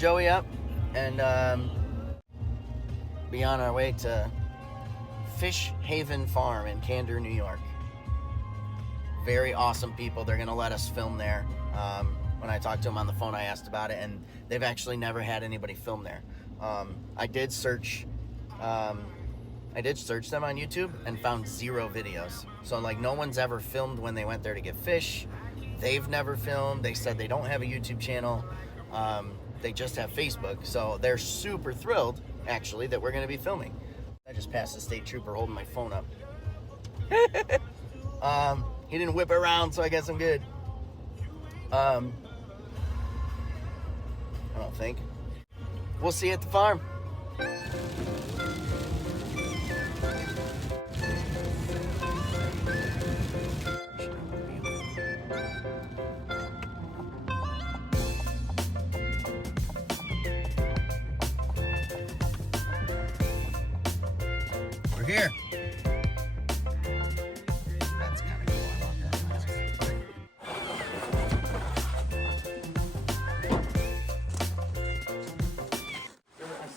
Joey up and be on our way to Fish Haven Farm in Candor, New York. Very awesome people. They're going to let us film there. When I talked to them on the phone, I asked about it, and they've actually never had anybody film there. I did search them on YouTube and found 0 videos. So like no one's ever filmed when they went there to get fish. They've never filmed. They said they don't have a YouTube channel. They just have Facebook. So they're super thrilled, actually, that we're going to be filming. I just passed a state trooper holding my phone up. He didn't whip around, so I guess I'm good. I don't think. We'll see you at the farm. We're here. That's kind of cool. I love that.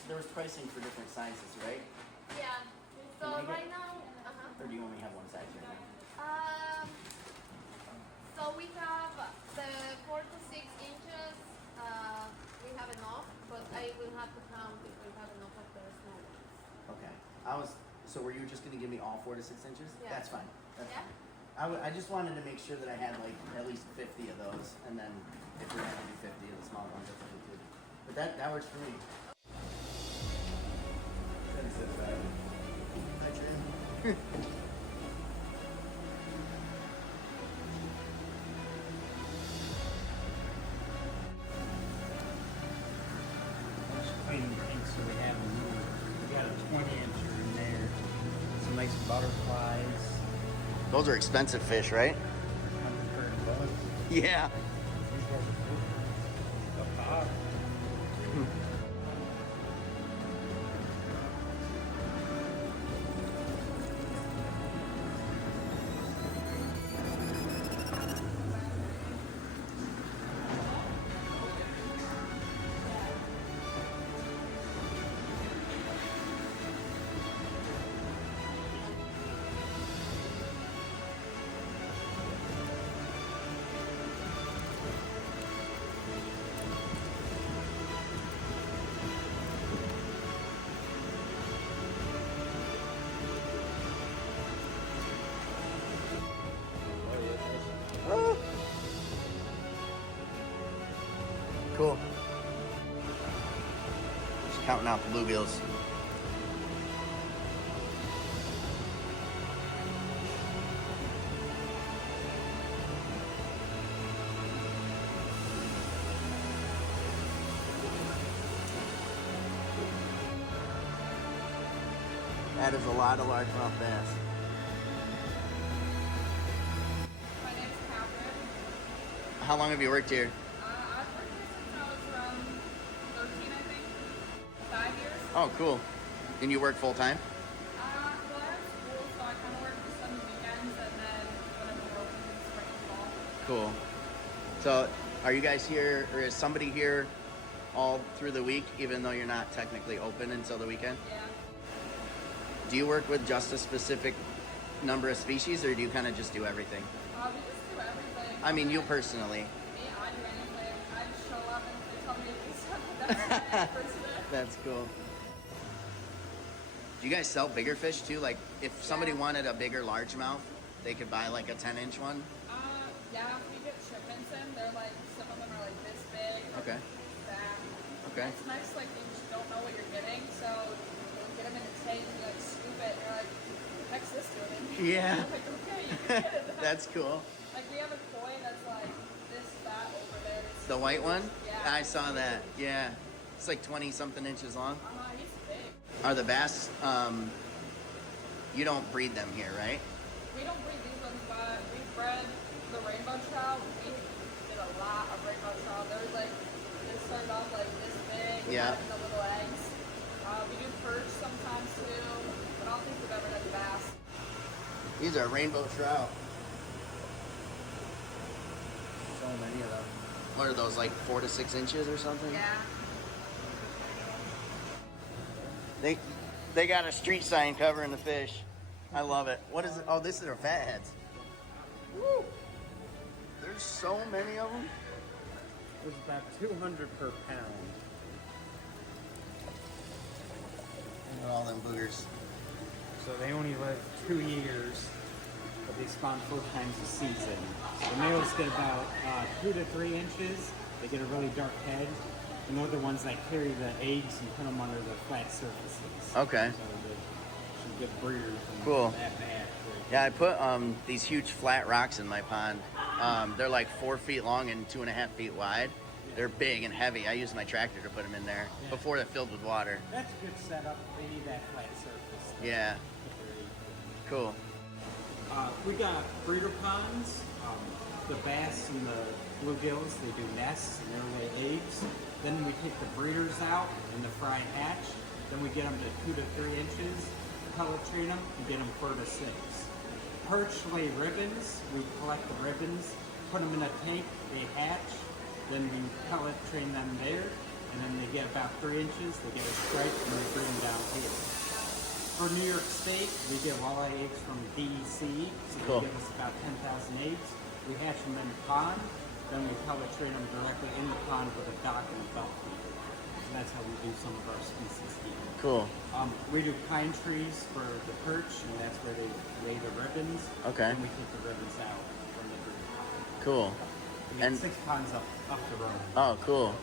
There was pricing for different sizes, right? Yeah. So right now, Or do you only have one size right now? So we have the 4 to 6 inches. We have enough, but I will have to count if we have enough of the small ones. Okay. So were you just going to give me all 4 to 6 inches? Yeah. That's fine. That's Yeah? fine. I just wanted to make sure that I had like at least 50 of those, and then if we're going to do 50 of the small ones, that's okay too. But that works for me. Hi, Trin. Cleaning tanks, so we have we got a 20-incher in there. Some nice butterflies. Those are expensive fish, right? $130. Yeah. These guys are cool. A pop. Cool. Just counting out the bluegills. That is a lot of largemouth bass. My name's Catherine. How long have you worked here? I've worked here since I was around 13, I think. 5 years. Oh, cool. And you work full time? Well, I have school, so I kind of work just on the weekends and then whenever we're open in spring and fall. Cool. So, are you guys here, or is somebody here all through the week, even though you're not technically open until the weekend? Yeah. Do you work with just a specific number of species, or do you kind of just do everything? We just do everything. I mean, you personally. Me, I do anything. I just show up and they tell me to do something. That's it. That's cool. Do you guys sell bigger fish too? Like, if somebody wanted a bigger largemouth, they could buy like a 10-inch one? Yeah, we get shipments in. They're like, some of them are like this big. Okay. That. Okay. It's nice, like, you just don't know what you're getting, so you get them in the tank and you like scoop it and you're like, heck's this doing? Yeah. I'm like, okay, you can get it. That's cool. Like, we have a koi that's like this fat over there. It's The white one? Yeah. I saw that. Yeah. It's like 20-something inches long. He's big. Are the bass, you don't breed them here, right? We don't breed these ones, but we bred the rainbow trout. We did a lot of rainbow trout. There's like, they started off like this big. Yeah. And the little eggs. We do perch sometimes too, but I don't think we've ever done bass. These are rainbow trout. So many of them. What are those, like 4 to 6 inches or something? Yeah. They got a street sign covering the fish. I love it. What is it? Oh, this is their fatheads. Woo! There's so many of them. It was about 200 per pound. Look at all them boogers. So they only live 2 years, but they spawn 4 times a season. So the males get about 2 to 3 inches. They get a really dark head. And they're the ones that carry the eggs and put them under the flat surfaces. Okay. So they should get breeders from Cool. that bad. Yeah, I put these huge flat rocks in my pond. They're like 4 feet long and 2.5 feet wide. They're big and heavy. I use my tractor to put them in there before they're filled with water. That's a good setup. They need that flat surface. Yeah. Cool. We got breeder ponds. The bass and the bluegills, they do nests and they lay eggs. Then we take the breeders out and the fry and hatch. Then we get them to 2 to 3 inches, pellet train them, and get them 4 to 6. Perch lay ribbons. We collect the ribbons, put them in a tank, they hatch. Then we pellet train them there, and then they get about 3 inches, they get a stripe, and we bring them down here. For New York State, we get walleye eggs from DEC, so Cool. they give us about 10,000 eggs. We hatch them in the pond, then we pellet train them directly in the pond with a dock and a belt feeder. So that's how we do some of our species here. Cool. We do pine trees for the perch, and that's where they lay the ribbons. Okay. And we take the ribbons out from the breeder pond. Cool. We get And 6 ponds up the road. oh, cool.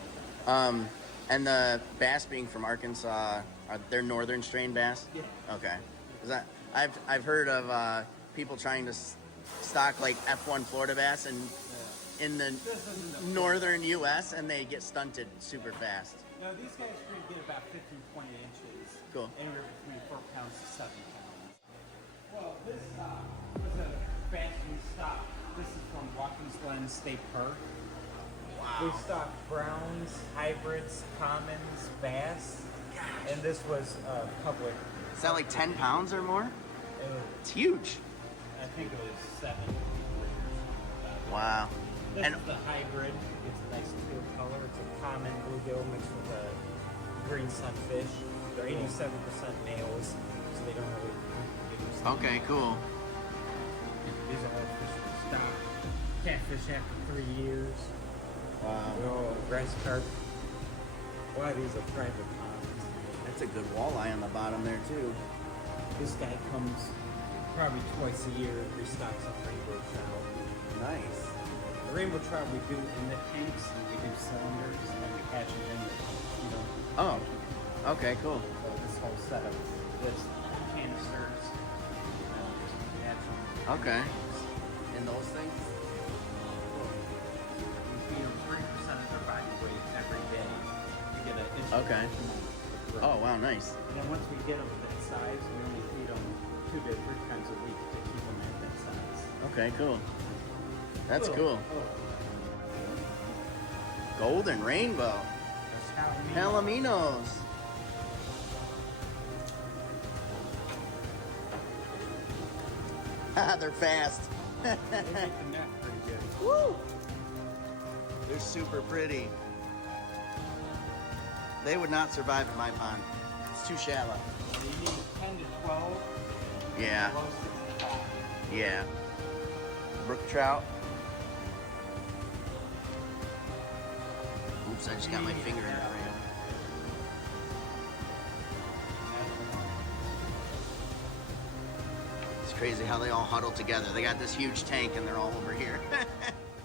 And the bass being from Arkansas, are they northern strain bass? Yeah. Okay. Is that I've heard of people trying to stock like F1 Florida bass and in the northern U.S. and they get stunted super fast. No, these guys should get about 15, 20 inches. Cool. Anywhere between 4 pounds to 7 pounds. Well, this was a bass we stocked. This is from Watkins Glen State Park. Wow. We stocked browns, hybrids, commons, bass, and this was public. Is that like 10 pounds or more? It's huge. I think it was 7. Wow. This And is the hybrid. It's a nice teal color. It's a common bluegill mixed with a green sunfish. They're 87% males, so they don't really produce. okay, cool. These are all fish we stock. Catfish after 3 years. Wow. Oh, grass carp. Why these are private ponds. That's a good walleye on the bottom there too. This guy comes probably twice a year, restocks a rainbow trout. Nice. The rainbow trout we do in the tanks, and we do cylinders, and then we catch them in the, Oh. Okay, cool. So this whole setup is canisters, and just catch them. Okay. And those things? We feed them 3% of their body weight every day to get an inch. Okay. Oh, wow, nice. And then once we get them that size, we only feed them 2 to 3 times a week to keep them at that size. Okay, cool. That's cool. Golden rainbow. That's how we Palominos. Ah, they're fast. they make the net pretty good. Woo! They're super pretty. They would not survive in my pond. It's too shallow. You need 10 to 12, Yeah, below 65. yeah. Brook trout. Oops, I just got my finger in it. It's crazy how they all huddle together. They got this huge tank and they're all over here.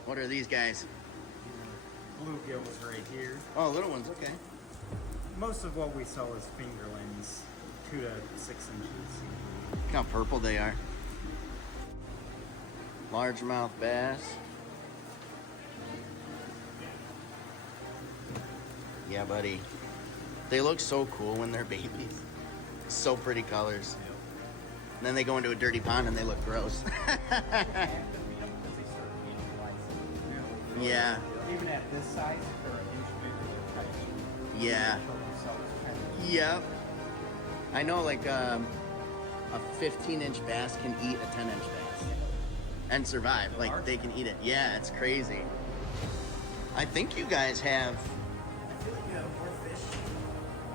What are these guys? Bluegills right here. Oh, little ones, okay. Most of what we sell is fingerlings, 2 to 6 inches. Look how purple they are. Largemouth bass. Yeah, buddy. They look so cool when they're babies. So pretty colors. And then they go into a dirty pond and they look gross. Yeah. Even at this size, they're an inch bigger than catch. Yeah. Yep. I know like a 15-inch bass can eat a 10-inch bass and survive. Like they can eat it. Yeah, it's crazy. I think you guys have, I feel like you have more fish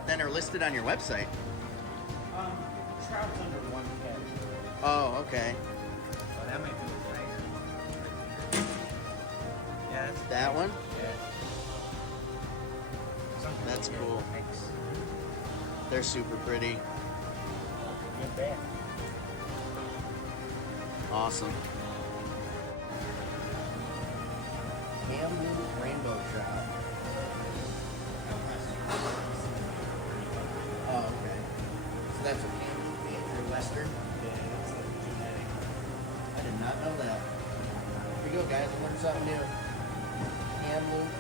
than are listed on your website. trout's under one category. Oh, okay. So that might be a tiger. Yeah, that's That one? yeah. Something That's weird cool. mix. They're super pretty. Get that. Awesome. Kamloops rainbow trout. Oh, okay. So that's what Kamloops means. They're Western. Yeah, that's like genetic. I did not know that. Here we go, guys. Learn something new. Kamloops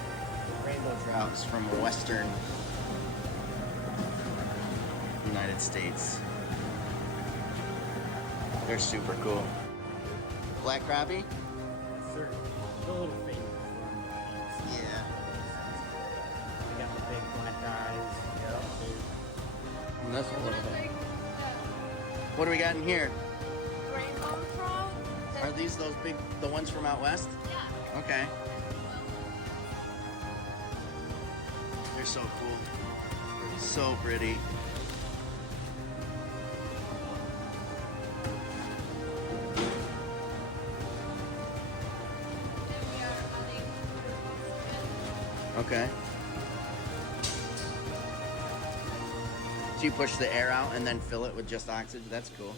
rainbow trouts from Western United States. They're super cool. Black crappie? Yes, sir. The little face. Yeah. They got the big black eyes. Yep. And this one What looks is like. like What do we got in here? rainbow trout? Are these those big, the ones from out west? Yeah. Okay. They're so cool. So pretty. And we are adding Okay. So you push the air out and then fill it with just oxygen? That's cool.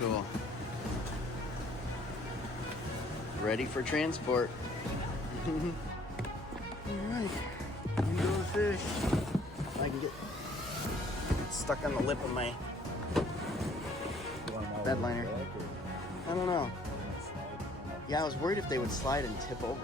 Cool. Ready for transport. Alright. Into the fish. I can get stuck on the lip of my bed liner. I don't know. Yeah, I was worried if they would slide and tip over.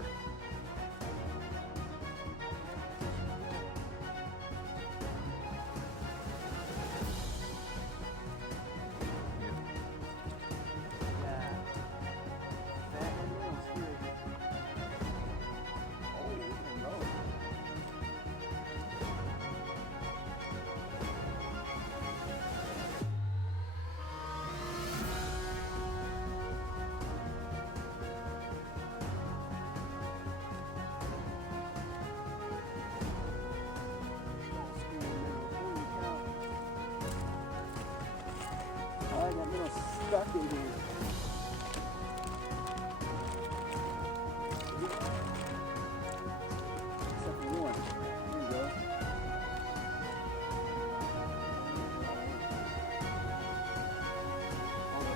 I got little stuck in here. Except for one. There you go.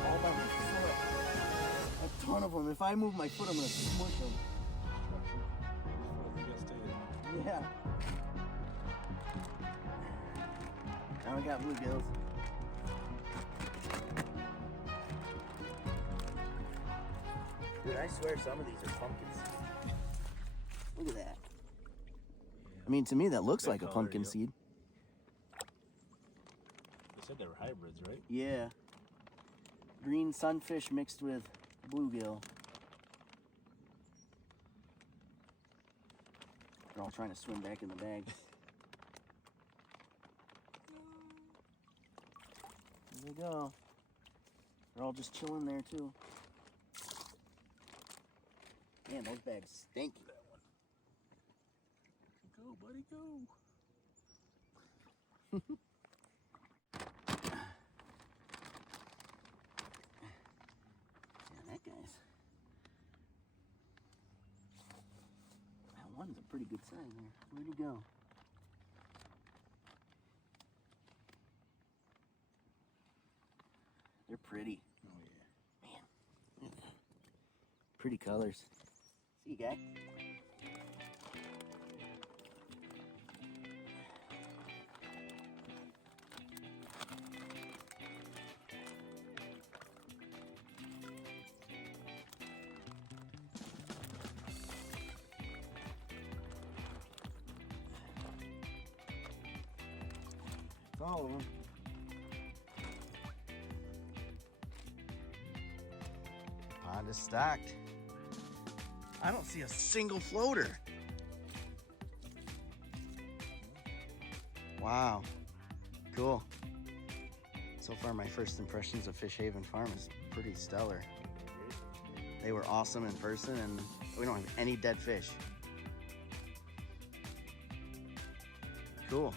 All by my foot. A ton of them. If I move my foot, I'm gonna smush them. Yeah. Now we got bluegills. Dude, I swear some of these are pumpkins. Look at that. I mean, to me, that looks like a pumpkin seed. They said they were hybrids, right? Yeah. Green sunfish mixed with bluegill. They're all trying to swim back in the bag. There we go. They're all just chilling there, too. Man, those bags stink. Go, buddy, go. Yeah, that guy's. That one's a pretty good size there. Where'd he go? They're pretty. Oh, yeah. Man, look at that. Pretty colors. See you, guy. all of them. Pond is stacked. I don't see a single floater. Wow, cool. So far, my first impressions of Fish Haven Farm is pretty stellar. They were awesome in person, and we don't have any dead fish. Cool.